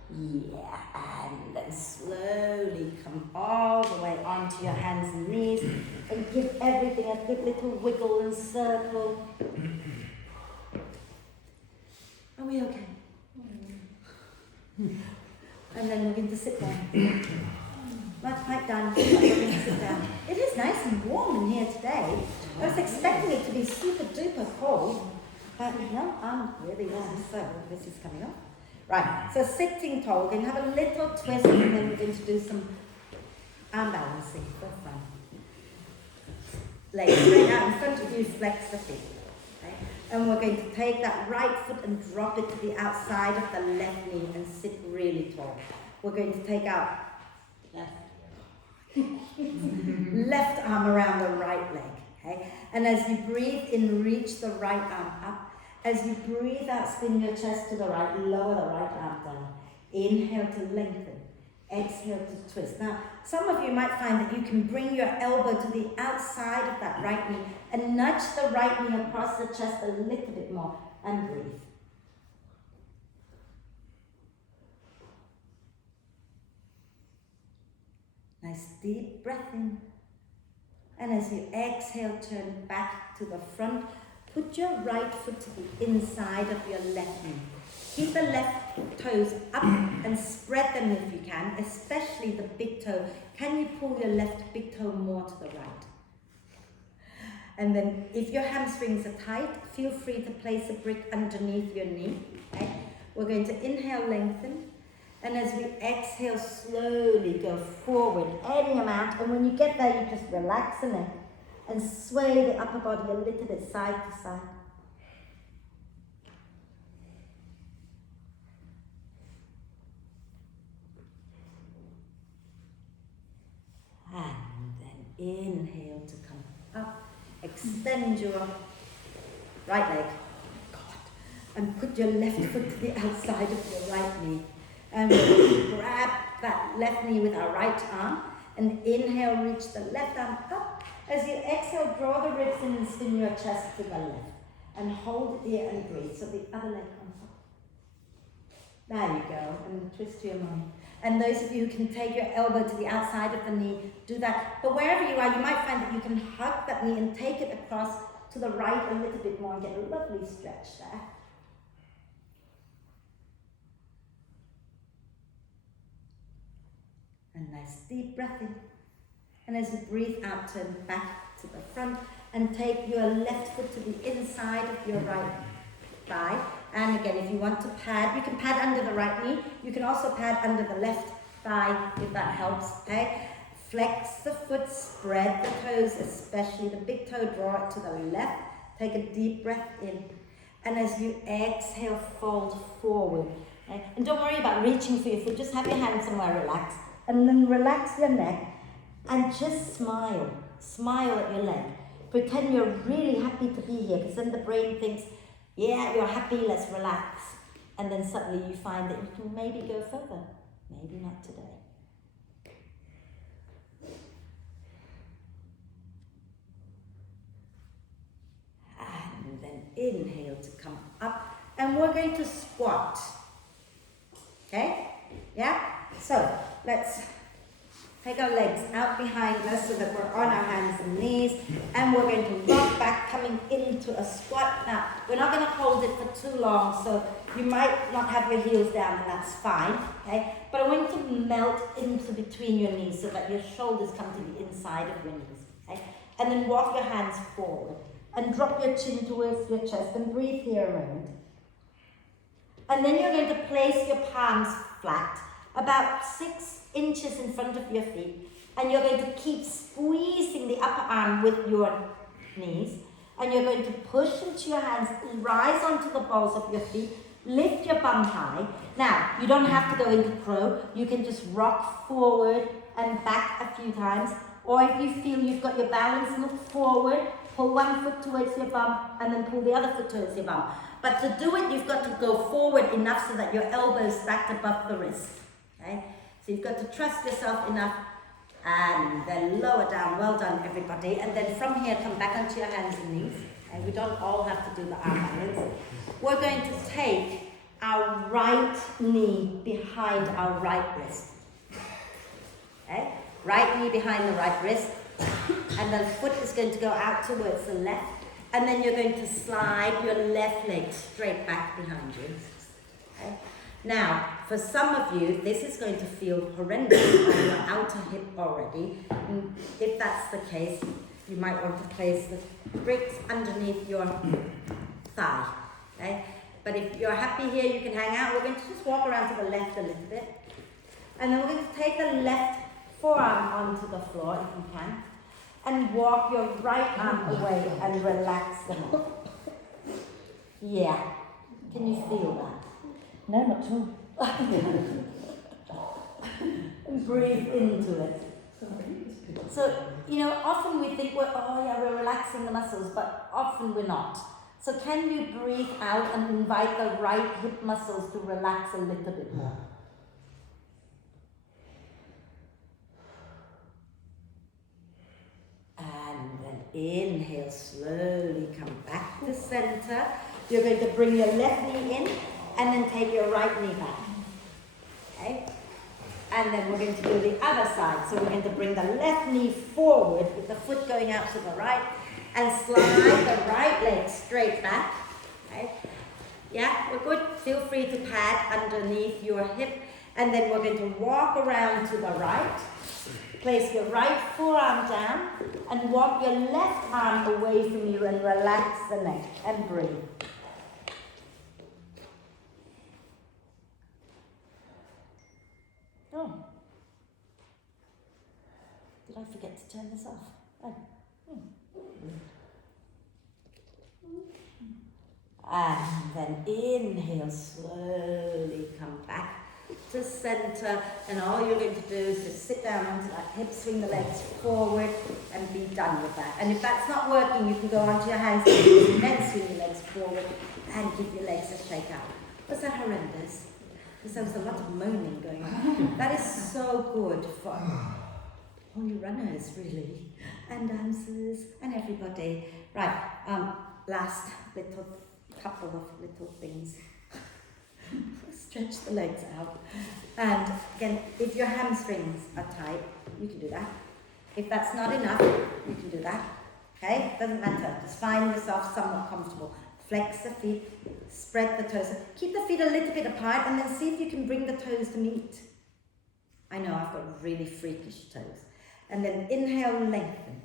Yeah, and then slowly come all the way onto your hands and knees and give everything a good little wiggle and circle. Are we okay? And then we're going to sit down. Not quite done, but we're going to sit down. It is nice and warm in here today. I was expecting it to be super duper cold, but no, I'm really warm, so this is coming off. Right, so sitting tall, we're going to have a little twist and then we're going to do some arm balancing for fun. Legs straight out in front of you, flex the feet. Okay? And we're going to take that right foot and drop it to the outside of the left knee and sit really tall. We're going to take out left arm around the right leg. Okay? And as you breathe in, reach the right arm up. As you breathe out, spin your chest to the right, lower the right arm down. Inhale to lengthen. Exhale to twist. Now, some of you might find that you can bring your elbow to the outside of that right knee and nudge the right knee across the chest a little bit more and breathe. Nice deep breath in. And as you exhale, turn back to the front. Put your right foot to the inside of your left knee. Keep the left toes up and spread them if you can, especially the big toe. Can you pull your left big toe more to the right? And then if your hamstrings are tight, feel free to place a brick underneath your knee. Okay? We're going to inhale, lengthen. And as we exhale, slowly go forward any amount. And when you get there, you just relax the neck and sway the upper body a little bit side to side. And then inhale to come up. Extend your right leg. And put your left foot to the outside of your right knee. And we'll grab that left knee with our right arm. And inhale, reach the left arm up. As you exhale, draw the ribs in and spin your chest to the left. And hold it here and breathe. So the other leg comes up. There you go. And twist to your mommy. And those of you who can take your elbow to the outside of the knee, do that. But wherever you are, you might find that you can hug that knee and take it across to the right a little bit more and get a lovely stretch there. And nice deep breath in. And as you breathe out, turn back to the front and take your left foot to the inside of your right thigh. And again, if you want to pad, you can pad under the right knee. You can also pad under the left thigh if that helps, okay? Flex the foot, spread the toes, especially the big toe, draw it to the left. Take a deep breath in. And as you exhale, fold forward. Okay? And don't worry about reaching for your foot, just have your hand somewhere relaxed. And then relax your neck and just smile. Smile at your leg. Pretend you're really happy to be here, because then the brain thinks, yeah, you're happy, let's relax. And then suddenly you find that you can maybe go further. Maybe not today. And then inhale to come up. And we're going to squat. Okay? Yeah? So, let's take our legs out behind us so that we're on our hands and knees, and we're going to rock back, coming into a squat. Now, we're not going to hold it for too long, so you might not have your heels down, and that's fine, okay? But I want you to melt into between your knees so that your shoulders come to the inside of your knees, okay? And then walk your hands forward, and drop your chin towards your chest, and breathe here a moment. And then you're going to place your palms flat, about 6 inches in front of your feet, and you're going to keep squeezing the upper arm with your knees, and you're going to push into your hands, rise onto the balls of your feet, lift your bum high. Now, you don't have to go into crow, you can just rock forward and back a few times, or if you feel you've got your balance, look forward, Pull one foot towards your bum and then pull the other foot towards your bum. But to do it, you've got to go forward enough so that your elbow is stacked above the wrist. Okay? So you've got to trust yourself enough and then lower down. Well done, everybody. And then from here, come back onto your hands and knees. And we don't all have to do the arm balance. We're going to take our right knee behind our right wrist. Okay? Right knee behind the right wrist. And the foot is going to go out towards the left. And then you're going to slide your left leg straight back behind you. Okay? Now, for some of you, this is going to feel horrendous on your outer hip already. And if that's the case, you might want to place the bricks underneath your thigh. Okay? But if you're happy here, you can hang out. We're going to just walk around to the left a little bit. And then we're going to take the left forearm onto the floor, if you can. And walk your right arm away and relax the neck. Yeah. Can you feel that? No, not at all. And breathe into it. So, you know, often we think we're relaxing the muscles, but often we're not. So can you breathe out and invite the right hip muscles to relax a little bit more? And then inhale, slowly come back to center. You're going to bring your left knee in and then take your right knee back. Okay? And then we're going to do the other side. So we're going to bring the left knee forward with the foot going out to the right and slide the right leg straight back. Okay? Yeah, we're good. Feel free to pad underneath your hip. And then we're going to walk around to the right. Place your right forearm down and walk your left arm away from you and relax the neck and breathe. Oh. Did I forget to turn this off? Oh. And then inhale, slowly come back to center, and all you're going to do is just sit down onto that hip, swing the legs forward, and be done with that. And if that's not working, you can go onto your hands and then swing your legs forward and give your legs a shake out. Was that horrendous? Because there was a lot of moaning going on. That is so good for all you runners, really, and dancers, and everybody. Right, last little couple of little things. Stretch the legs out. And again, if your hamstrings are tight, you can do that. If that's not enough, you can do that. Okay? Doesn't matter. Just find yourself somewhat comfortable. Flex the feet, spread the toes. Keep the feet a little bit apart and then see if you can bring the toes to meet. I know I've got really freakish toes. And then inhale, lengthen.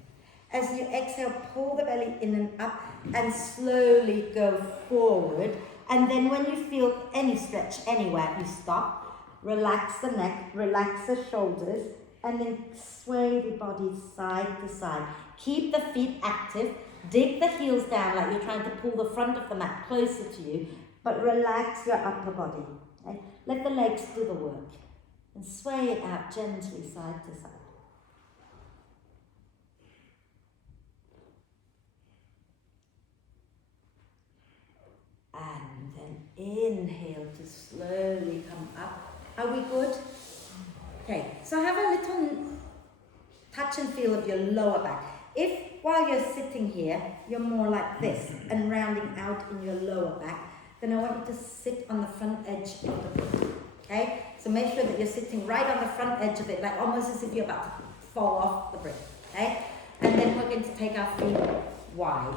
As you exhale, pull the belly in and up and slowly go forward. And then when you feel any stretch anywhere, you stop, relax the neck, relax the shoulders, and then sway the body side to side. Keep the feet active, dig the heels down like you're trying to pull the front of the mat closer to you, but relax your upper body. Okay? Let the legs do the work and sway it out gently side to side. And then inhale to slowly come up. Are we good? Okay, so have a little touch and feel of your lower back. If while you're sitting here, you're more like this and rounding out in your lower back, then I want you to sit on the front edge of the brick. Okay? So make sure that you're sitting right on the front edge of it, like almost as if you're about to fall off the brick. Okay? And then we're going to take our feet wide.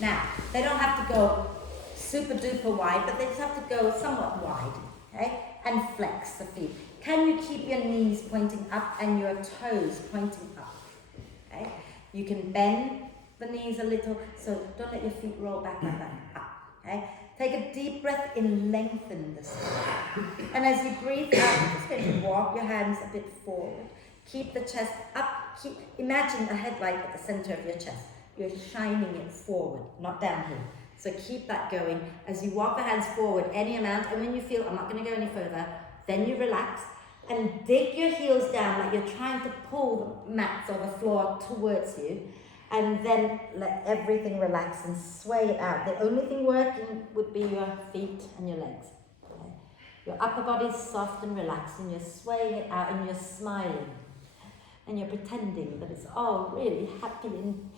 Now, they don't have to go super duper wide, but they just have to go somewhat wide. Okay? And flex the feet. Can you keep your knees pointing up and your toes pointing up? Okay? You can bend the knees a little, so don't let your feet roll back like that. Up. Okay? Take a deep breath in, lengthen the spine. And as you breathe out, you're just going to walk your hands a bit forward. Keep the chest up. Imagine a headlight at the center of your chest. You're shining it forward, not down here. So keep that going. As you walk the hands forward any amount, and when you feel, I'm not going to go any further, then you relax and dig your heels down like you're trying to pull the mats or the floor towards you. And then let everything relax and sway it out. The only thing working would be your feet and your legs. Okay? Your upper body is soft and relaxed, and you're swaying it out, and you're smiling. And you're pretending that it's all really happy and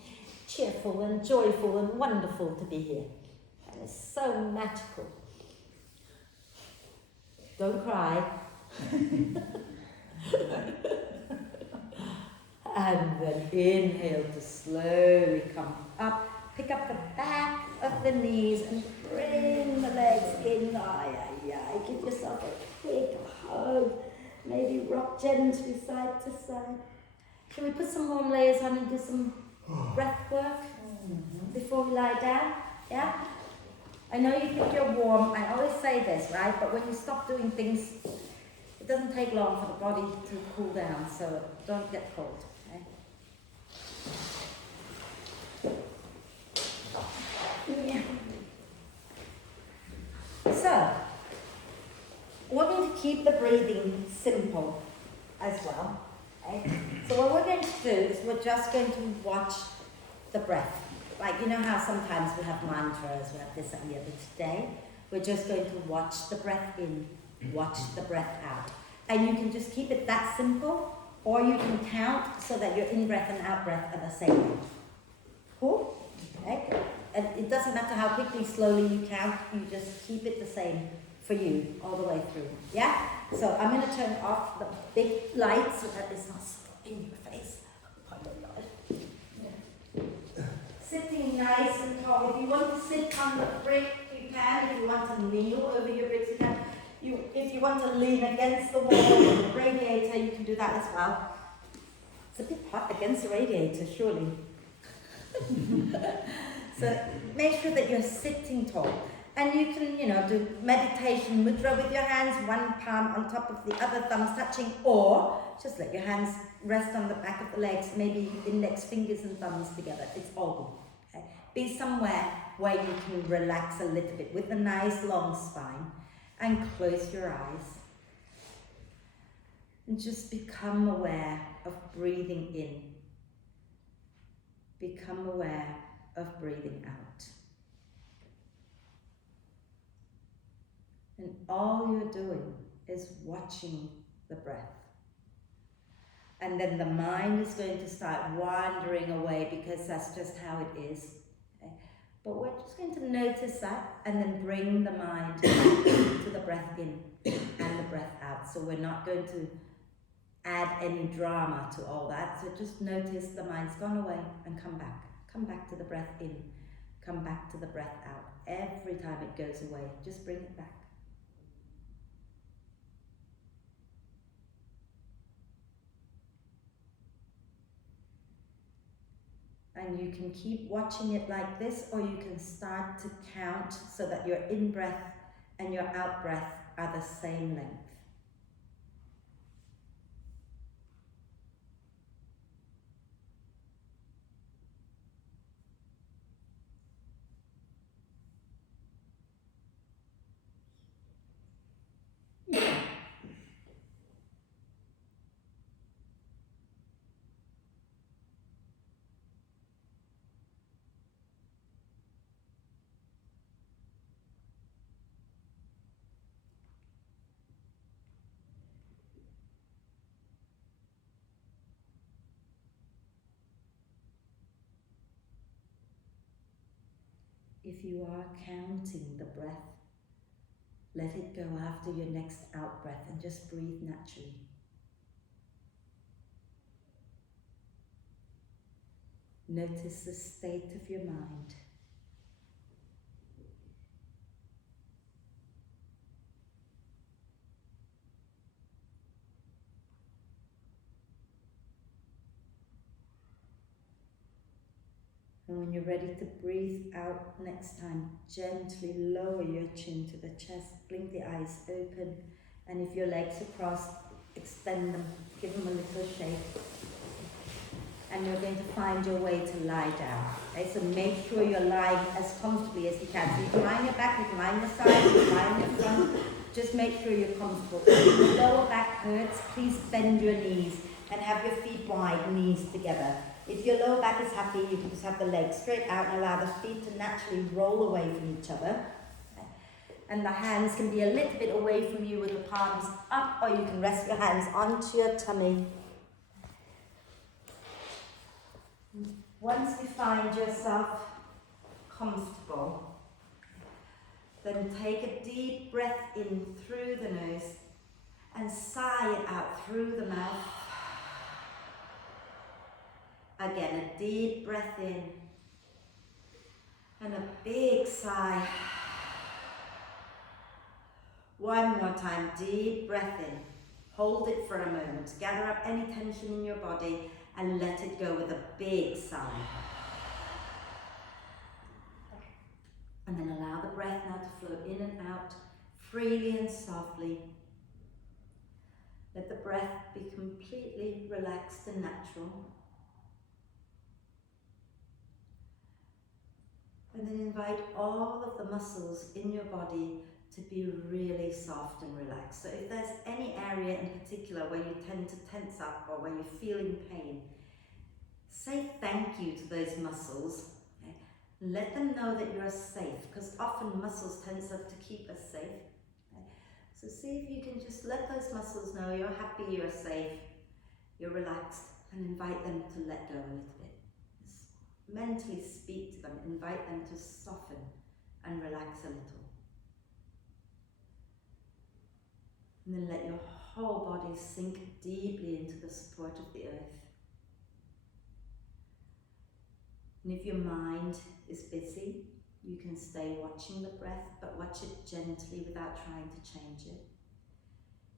cheerful and joyful and wonderful to be here. And it's so magical. Don't cry. And then inhale to slowly come up. Pick up the back of the knees and bring the legs in. Give yourself a quick hug. Maybe rock gently side to side. Shall we put some warm layers on and do some breath work before we lie down? Yeah? I know you think you're warm. I always say this, right? But when you stop doing things, it doesn't take long for the body to cool down, so don't get cold. Yeah. So, we're going to keep the breathing simple as well. Okay? So what we're going to do is we're just going to watch the breath. Like, you know how sometimes we have mantras, we have this and the other. Today, we're just going to watch the breath in, watch the breath out. And you can just keep it that simple, or you can count so that your in-breath and out-breath are the same. Cool? Okay? And it doesn't matter how quickly, slowly you count, you just keep it the same for you all the way through. Yeah? So I'm going to turn off the big light so that it's not so in your face. Oh my God. Yeah. Sitting nice and tall. If you want to sit on the brick, you can. If you want to kneel over your bricks, you can. If you want to lean against the wall or the radiator, you can do that as well. It's a bit hot against the radiator, surely. So make sure that you're sitting tall. And you can, do meditation mudra with your hands, one palm on top of the other, thumbs touching, or just let your hands rest on the back of the legs, maybe index fingers and thumbs together. It's all good. Okay? Be somewhere where you can relax a little bit with a nice long spine, and close your eyes. And just become aware of breathing in. Become aware of breathing out. And all you're doing is watching the breath. And then the mind is going to start wandering away because that's just how it is. Okay? But we're just going to notice that and then bring the mind to the breath in and the breath out. So we're not going to add any drama to all that. So just notice the mind's gone away and come back. Come back to the breath in. Come back to the breath out. Every time it goes away, just bring it back. And you can keep watching it like this, or you can start to count so that your in-breath and your out-breath are the same length. If you are counting the breath, let it go after your next out breath and just breathe naturally. Notice the state of your mind. And when you're ready to breathe out next time, gently lower your chin to the chest, blink the eyes open, and if your legs are crossed, extend them, give them a little shake. And you're going to find your way to lie down. Okay, so make sure you're lying as comfortably as you can. So you can lie on your back, you can lie on your side, you can lie on your front. Just make sure you're comfortable. If your lower back hurts, please bend your knees And have your feet wide, knees together. If your lower back is happy, you can just have the legs straight out and allow the feet to naturally roll away from each other. And the hands can be a little bit away from you with the palms up, or you can rest your hands onto your tummy. Once you find yourself comfortable, then take a deep breath in through the nose and sigh it out through the mouth. Again, a deep breath in and a big sigh. One more time, deep breath in. Hold it for a moment. Gather up any tension in your body and let it go with a big sigh. And then allow the breath now to flow in and out freely and softly. Let the breath be completely relaxed and natural. And then invite all of the muscles in your body to be really soft and relaxed. So if there's any area in particular where you tend to tense up or where you're feeling pain, say thank you to those muscles. Okay? Let them know that you're safe, because often muscles tense up to keep us safe. Okay? So see if you can just let those muscles know you're happy, you're safe, you're relaxed, and invite them to let go a little bit. Just mentally speak to them, invite them to soften and relax a little. And then let your whole body sink deeply into the support of the earth. And if your mind is busy, you can stay watching the breath, but watch it gently without trying to change it.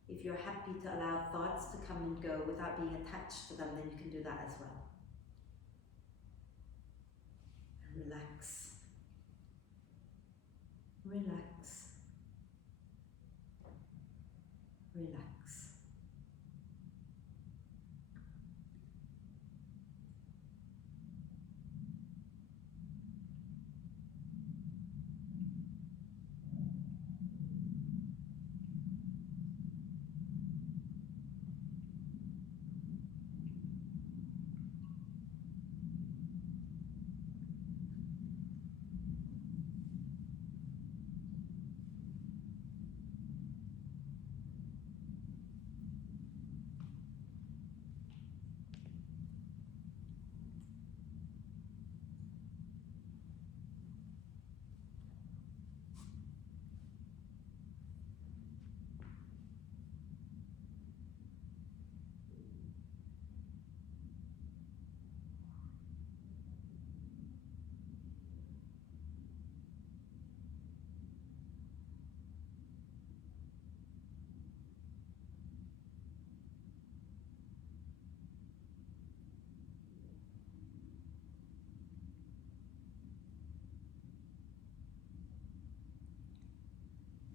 If you're happy to allow thoughts to come and go without being attached to them, then you can do that as well. And relax. Relax. Relax.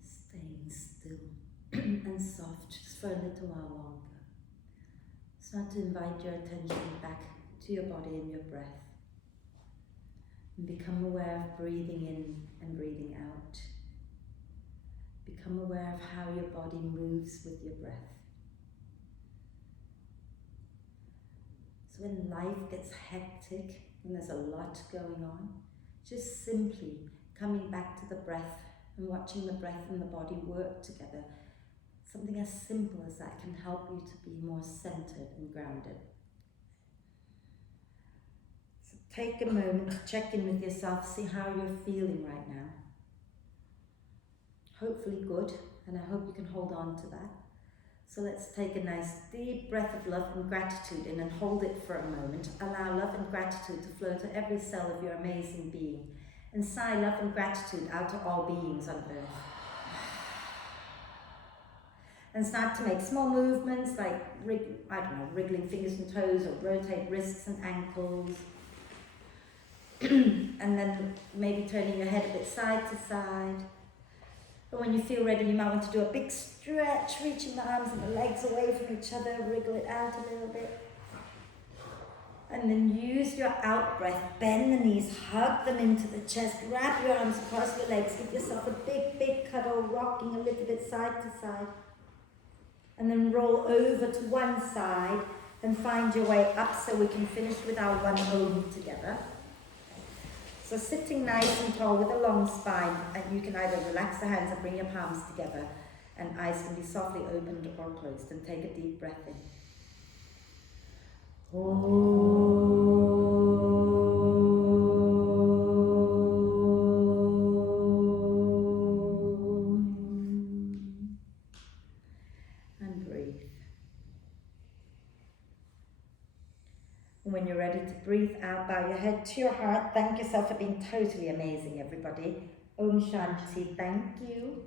Staying still and soft just for a little while longer. Start to invite your attention back to your body and your breath. And become aware of breathing in and breathing out. Become aware of how your body moves with your breath. So when life gets hectic and there's a lot going on, just simply coming back to the breath and watching the breath and the body work together. Something as simple as that can help you to be more centered and grounded. So take a moment to check in with yourself, see how you're feeling right now. Hopefully good, and I hope you can hold on to that. So let's take a nice deep breath of love and gratitude in and hold it for a moment. Allow love and gratitude to flow to every cell of your amazing being. And sigh love and gratitude out to all beings on earth. And start to make small movements like, wriggling fingers and toes, or rotate wrists and ankles. And then maybe turning your head a bit side to side. And when you feel ready, you might want to do a big stretch, reaching the arms and the legs away from each other, wriggle it out a little bit. And then use your out breath, bend the knees, hug them into the chest, wrap your arms across your legs, give yourself a big, big cuddle, rocking a little bit side to side. And then roll over to one side, and find your way up so we can finish with our one Om together. So sitting nice and tall with a long spine, and you can either relax the hands or bring your palms together, and eyes can be softly opened or closed, and take a deep breath in. And breathe. And when you're ready to breathe out, bow your head to your heart. Thank yourself for being totally amazing, everybody. Om Shanti, thank you.